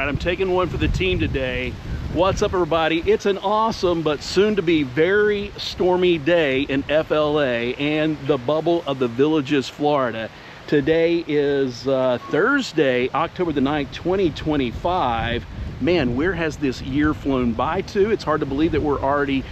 right, I'm taking one for the team today. What's up, everybody? It's an awesome but soon to be very stormy day in FLA and the bubble of the Villages, Florida. Today is Thursday, October the 9th, 2025. Man, where has this year flown by to? It's hard to believe that we're already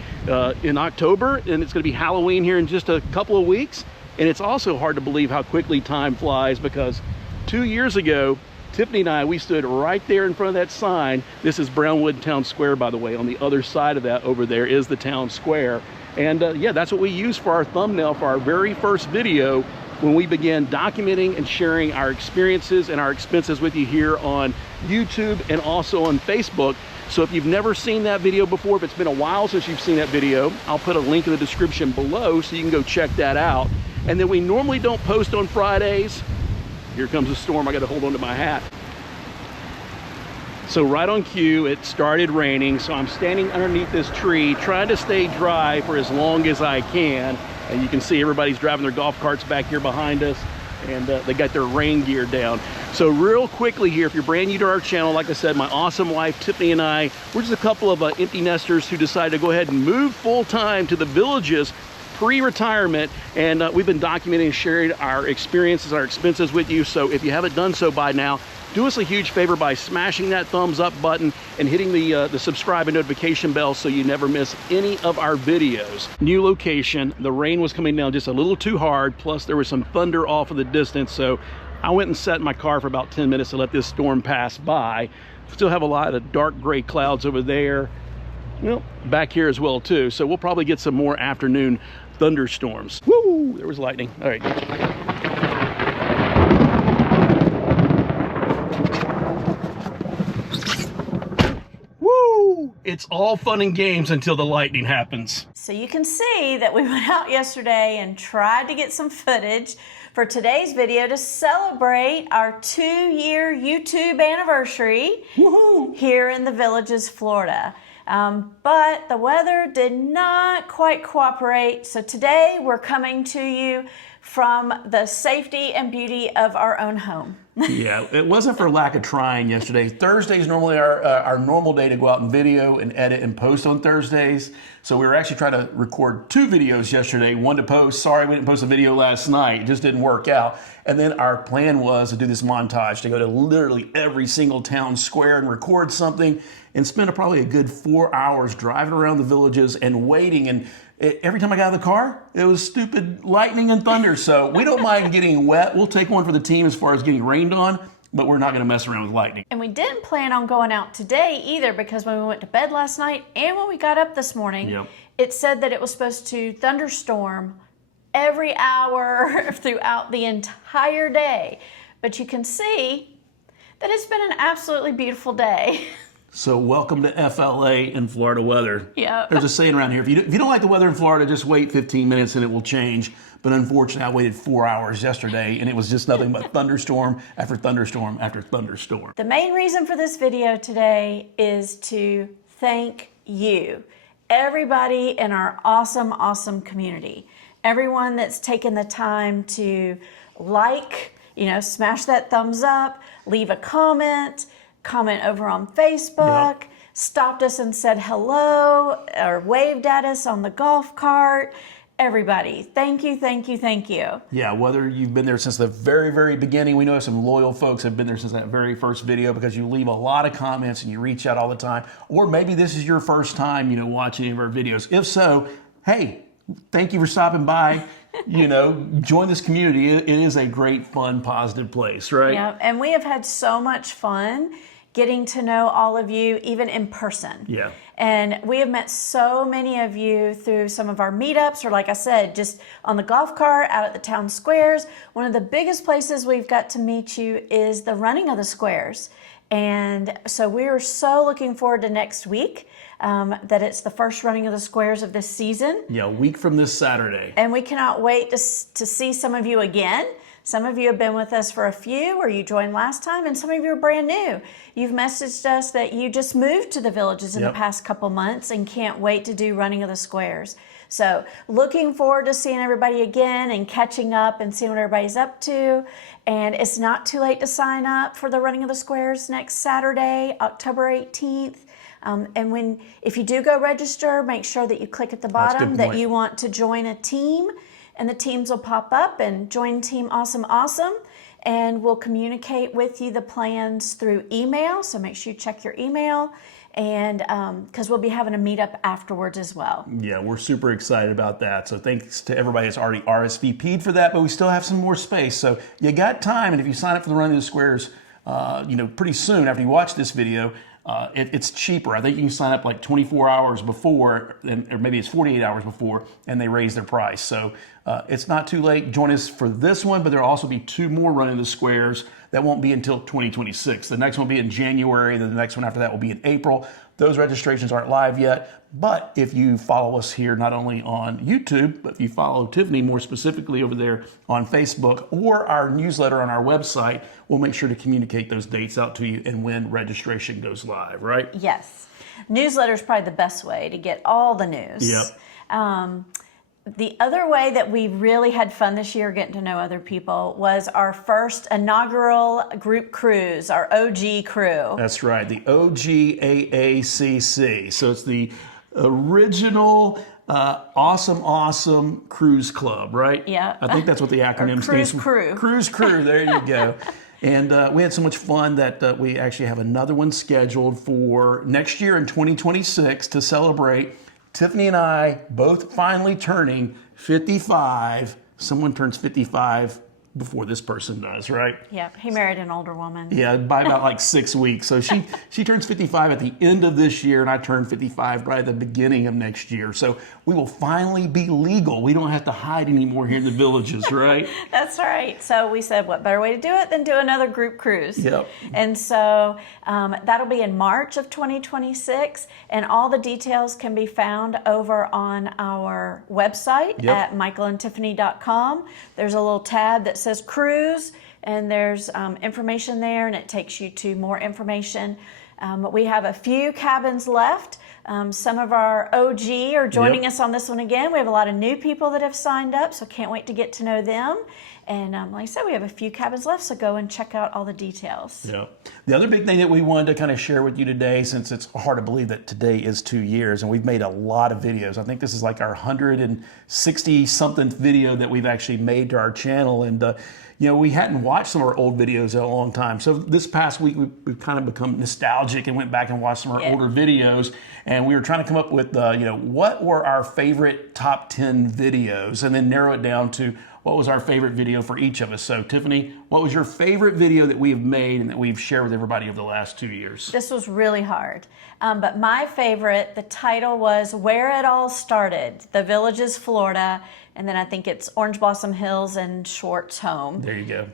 in October, and it's going to be Halloween here in just a couple of weeks. And it's also hard to believe how quickly time flies, because 2 years ago, Tiffany and I, we stood right there in front of that sign. This is Brownwood Town Square, by the way. On the other side of that over there is the town square. And yeah, that's what we used for our thumbnail for our very first video when we began documenting and sharing our experiences and our expenses with you here on YouTube and also on Facebook. So if you've never seen that video before, if it's been a while since you've seen that video, I'll put a link in the description below so you can go check that out. And then we normally don't post on Fridays. Here comes a storm. I got to hold on to my hat. So right on cue, it started raining. So I'm standing underneath this tree, trying to stay dry for as long as I can. And you can see everybody's driving their golf carts back here behind us, and they got their rain gear down. So real quickly here, if you're brand new to our channel, like I said, my awesome wife, Tiffany, and I, we're just a couple of empty nesters who decided to go ahead and move full-time to the Villages pre-retirement, and we've been documenting and sharing our experiences, our expenses with you. So if you haven't done so by now, do us a huge favor by smashing that thumbs up button and hitting the subscribe and notification bell so you never miss any of our videos. New location, the rain was coming down just a little too hard, plus there was some thunder off in the distance, so I went and sat in my car for about 10 minutes to let this storm pass by. Still have a lot of dark gray clouds over there, well, back here as well too, so we'll probably get some more afternoon thunderstorms. Woo! There was lightning. All right. Woo! It's all fun and games until the lightning happens. So you can see that we went out yesterday and tried to get some footage for today's video to celebrate our 2-year YouTube anniversary. Woohoo! Here in the Villages, Florida. But the weather did not quite cooperate. So today we're coming to you from the safety and beauty of our own home. Yeah, it wasn't for lack of trying yesterday. Thursday's normally our normal day to go out and video and edit and post on Thursdays. So we were actually trying to record 2 videos yesterday, one to post. Sorry, we didn't post a video last night. It just didn't work out. And then our plan was to do this montage, to go to literally every single town square and record something and spend probably a good 4 hours driving around the Villages and waiting. And every time I got out of the car, it was stupid lightning and thunder. So we don't mind getting wet. We'll take one for the team as far as getting rained on, but we're not going to mess around with lightning. And we didn't plan on going out today either, because when we went to bed last night and when we got up this morning, it said that it was supposed to thunderstorm every hour throughout the entire day. But you can see that it's been an absolutely beautiful day. So welcome to FLA and Florida weather. Yeah. There's a saying around here, if you don't like the weather in Florida, just wait 15 minutes and it will change. But unfortunately, I waited 4 hours yesterday and it was just nothing but thunderstorm after thunderstorm after thunderstorm. The main reason for this video today is to thank you, everybody in our awesome, awesome community. Everyone that's taken the time to like, smash that thumbs up, leave a comment over on Facebook, stopped us and said hello, or waved at us on the golf cart. Everybody, thank you, thank you, thank you. Yeah, whether you've been there since the very, very beginning, we know some loyal folks have been there since that very first video, because you leave a lot of comments and you reach out all the time. Or maybe this is your first time, watching any of our videos. If so, hey, thank you for stopping by. Join this community. It is a great, fun, positive place, right? Yeah, and we have had so much fun getting to know all of you, even in person. Yeah. And we have met so many of you through some of our meetups, or like I said, just on the golf cart, out at the town squares. One of the biggest places we've got to meet you is the running of the squares. And so we are so looking forward to next week, that it's the first running of the squares of this season. Yeah, a week from this Saturday. And we cannot wait to see some of you again. Some of you have been with us for a few, or you joined last time, and some of you are brand new. You've messaged us that you just moved to the Villages in the past couple months and can't wait to do Running of the Squares. So looking forward to seeing everybody again and catching up and seeing what everybody's up to. And it's not too late to sign up for the Running of the Squares next Saturday, October 18th. And if you do go register, make sure that you click at the bottom that you want to join a team, and the teams will pop up, and join Team Awesome Awesome, and we'll communicate with you the plans through email. So make sure you check your email, and because we'll be having a meetup afterwards as well. Yeah, we're super excited about that. So thanks to everybody that's already RSVP'd for that, but we still have some more space. So you got time, and if you sign up for the Running of the Squares, pretty soon after you watch this video, it's cheaper. I think you can sign up like 24 hours before, or maybe it's 48 hours before, and they raise their price. So it's not too late. Join us for this one, but there'll also be 2 more Running the Squares that won't be until 2026. The next one will be in January, then the next one after that will be in April. Those registrations aren't live yet, but if you follow us here, not only on YouTube, but if you follow Tiffany more specifically over there on Facebook or our newsletter on our website, we'll make sure to communicate those dates out to you and when registration goes live, right? Yes. Newsletter is probably the best way to get all the news. Yep. The other way that we really had fun this year getting to know other people was our first inaugural group cruise, our OG crew. That's right, the OGAACC. So it's the original Awesome Cruise Club, right? Yeah. I think that's what the acronym stands for. Crew. Cruise Crew, there you go. And we had so much fun that we actually have another one scheduled for next year in 2026 to celebrate Tiffany and I both finally turning 55. Someone turns 55 before this person does, right? Yeah, he married an older woman. Yeah, by about like 6 weeks. So she turns 55 at the end of this year, and I turn 55 right at the beginning of next year. So we will finally be legal. We don't have to hide anymore here in the Villages, right? That's right. So we said, what better way to do it than do another group cruise? Yep. And so that'll be in March of 2026, and all the details can be found over on our website at michaelandtiffany.com. There's a little tab that says cruise, and there's information there, and it takes you to more information. We have a few cabins left. Some of our OG are joining us on this one again. We have a lot of new people that have signed up, so can't wait to get to know them. And like I said, we have a few cabins left, so go and check out all the details. Yeah. The other big thing that we wanted to kind of share with you today, since it's hard to believe that today is 2 years, and we've made a lot of videos. I think this is like our 160-something video that we've actually made to our channel. And we hadn't watched some of our old videos in a long time. So this past week, we've kind of become nostalgic and went back and watched some of our older videos. And we were trying to come up with, what were our favorite top 10 videos, and then narrow it down to what was our favorite video for each of us. So Tiffany, what was your favorite video that we have made and that we've shared with everybody over the last 2 years? This was really hard. But my favorite, the title was Where It All Started, The Villages, Florida. And then I think it's Orange Blossom Hills and Schwartz Home. There you go.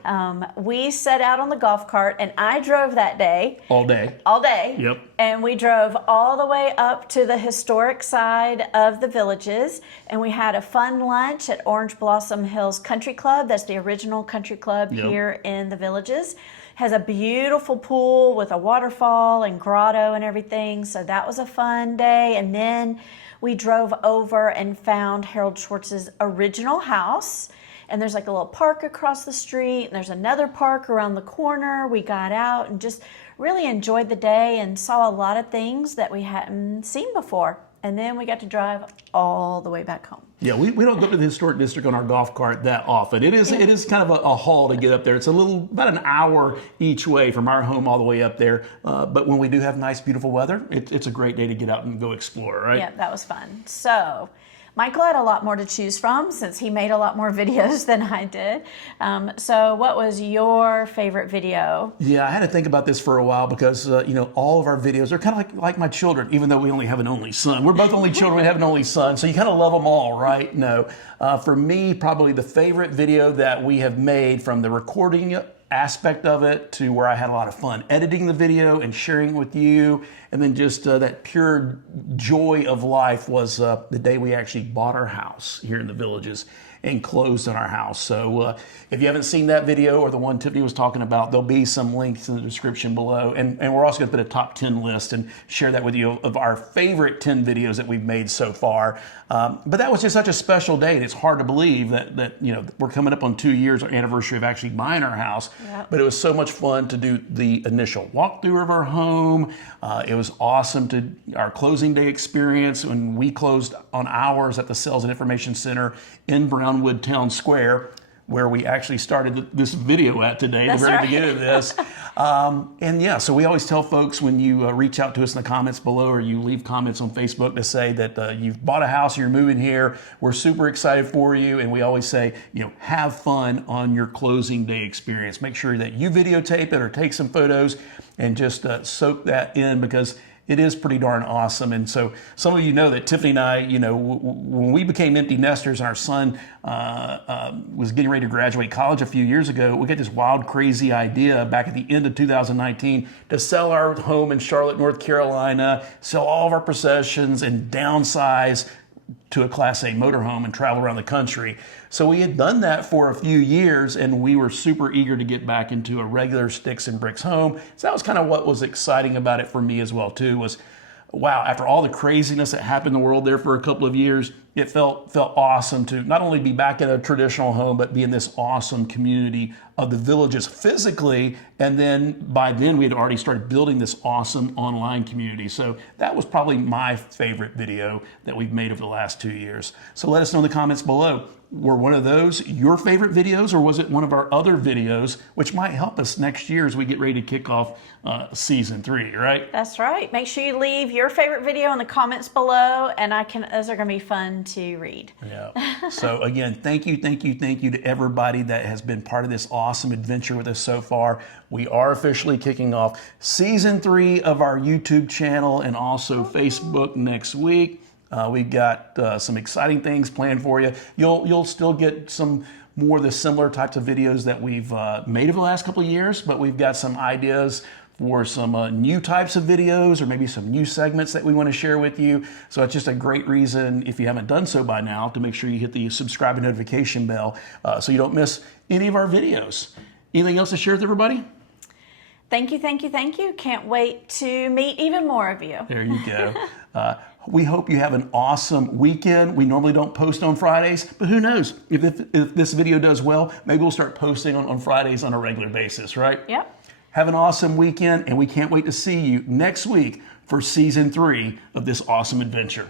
We set out on the golf cart, and I drove that day. All day. All day. Yep. And we drove all the way up to the historic side of the Villages, and we had a fun lunch at Orange Blossom Hills Country Club. That's the original country club here in the Villages. Has a beautiful pool with a waterfall and grotto and everything. So that was a fun day. And then we drove over and found Harold Schwartz's original house. And there's like a little park across the street, and there's another park around the corner. We got out and just really enjoyed the day and saw a lot of things that we hadn't seen before. And then we got to drive all the way back home. Yeah, we don't go to the historic district on our golf cart that often. It is kind of a haul to get up there. It's about an hour each way from our home all the way up there. But when we do have nice, beautiful weather, it's a great day to get out and go explore, right? Yeah, that was fun. So Michael had a lot more to choose from since he made a lot more videos than I did. So what was your favorite video? Yeah, I had to think about this for a while because, all of our videos are kind of like my children, even though we only have an only son. We're both only children, we have an only son, so you kind of love them all, right? No. For me, probably the favorite video that we have made, from the recording aspect of it to where I had a lot of fun editing the video and sharing it with you, and then just that pure joy of life, was the day we actually bought our house here in the Villages. enclosed in our house. So if you haven't seen that video or the one Tiffany was talking about, there'll be some links in the description below. And we're also going to put a top 10 list and share that with you of our favorite 10 videos that we've made so far. But that was just such a special day. And it's hard to believe that we're coming up on 2 years, our anniversary of actually buying our house. Yep. But it was so much fun to do the initial walkthrough of our home. It was awesome to our closing day experience when we closed on ours at the Sales and Information Center in Brownwood Town Square, where we actually started this video at today, That's the very right. beginning of this. And yeah, so we always tell folks when you reach out to us in the comments below, or you leave comments on Facebook to say that you've bought a house, you're moving here, we're super excited for you. And we always say, have fun on your closing day experience. Make sure that you videotape it or take some photos and just soak that in, because it is pretty darn awesome. And so some of you know that Tiffany and I, when we became empty nesters and our son was getting ready to graduate college a few years ago, we got this wild, crazy idea back at the end of 2019 to sell our home in Charlotte, North Carolina, sell all of our possessions and downsize to a Class A motorhome and travel around the country. So we had done that for a few years, and we were super eager to get back into a regular sticks and bricks home. So that was kind of what was exciting about it for me as well too, was wow, after all the craziness that happened in the world there for a couple of years, it felt awesome to not only be back in a traditional home, but be in this awesome community of the Villages physically. And then by then we had already started building this awesome online community. So that was probably my favorite video that we've made over the last 2 years. So let us know in the comments below. Were one of those your favorite videos, or was it one of our other videos, which might help us next year as we get ready to kick off season 3, right? That's right. Make sure you leave your favorite video in the comments below, and those are going to be fun to read. Yeah. So again, thank you to everybody that has been part of this awesome adventure with us so far. We are officially kicking off season 3 of our YouTube channel and also Facebook next week. We've got some exciting things planned for you. You'll still get some more of the similar types of videos that we've made over the last couple of years, but we've got some ideas for some new types of videos, or maybe some new segments that we want to share with you. So it's just a great reason, if you haven't done so by now, to make sure you hit the subscribe and notification bell so you don't miss any of our videos. Anything else to share with everybody? Thank you. Can't wait to meet even more of you. There you go. We hope you have an awesome weekend. We normally don't post on Fridays, but who knows? If this video does well, maybe we'll start posting on Fridays on a regular basis, right? Yep. Have an awesome weekend, and we can't wait to see you next week for season 3 of this awesome adventure.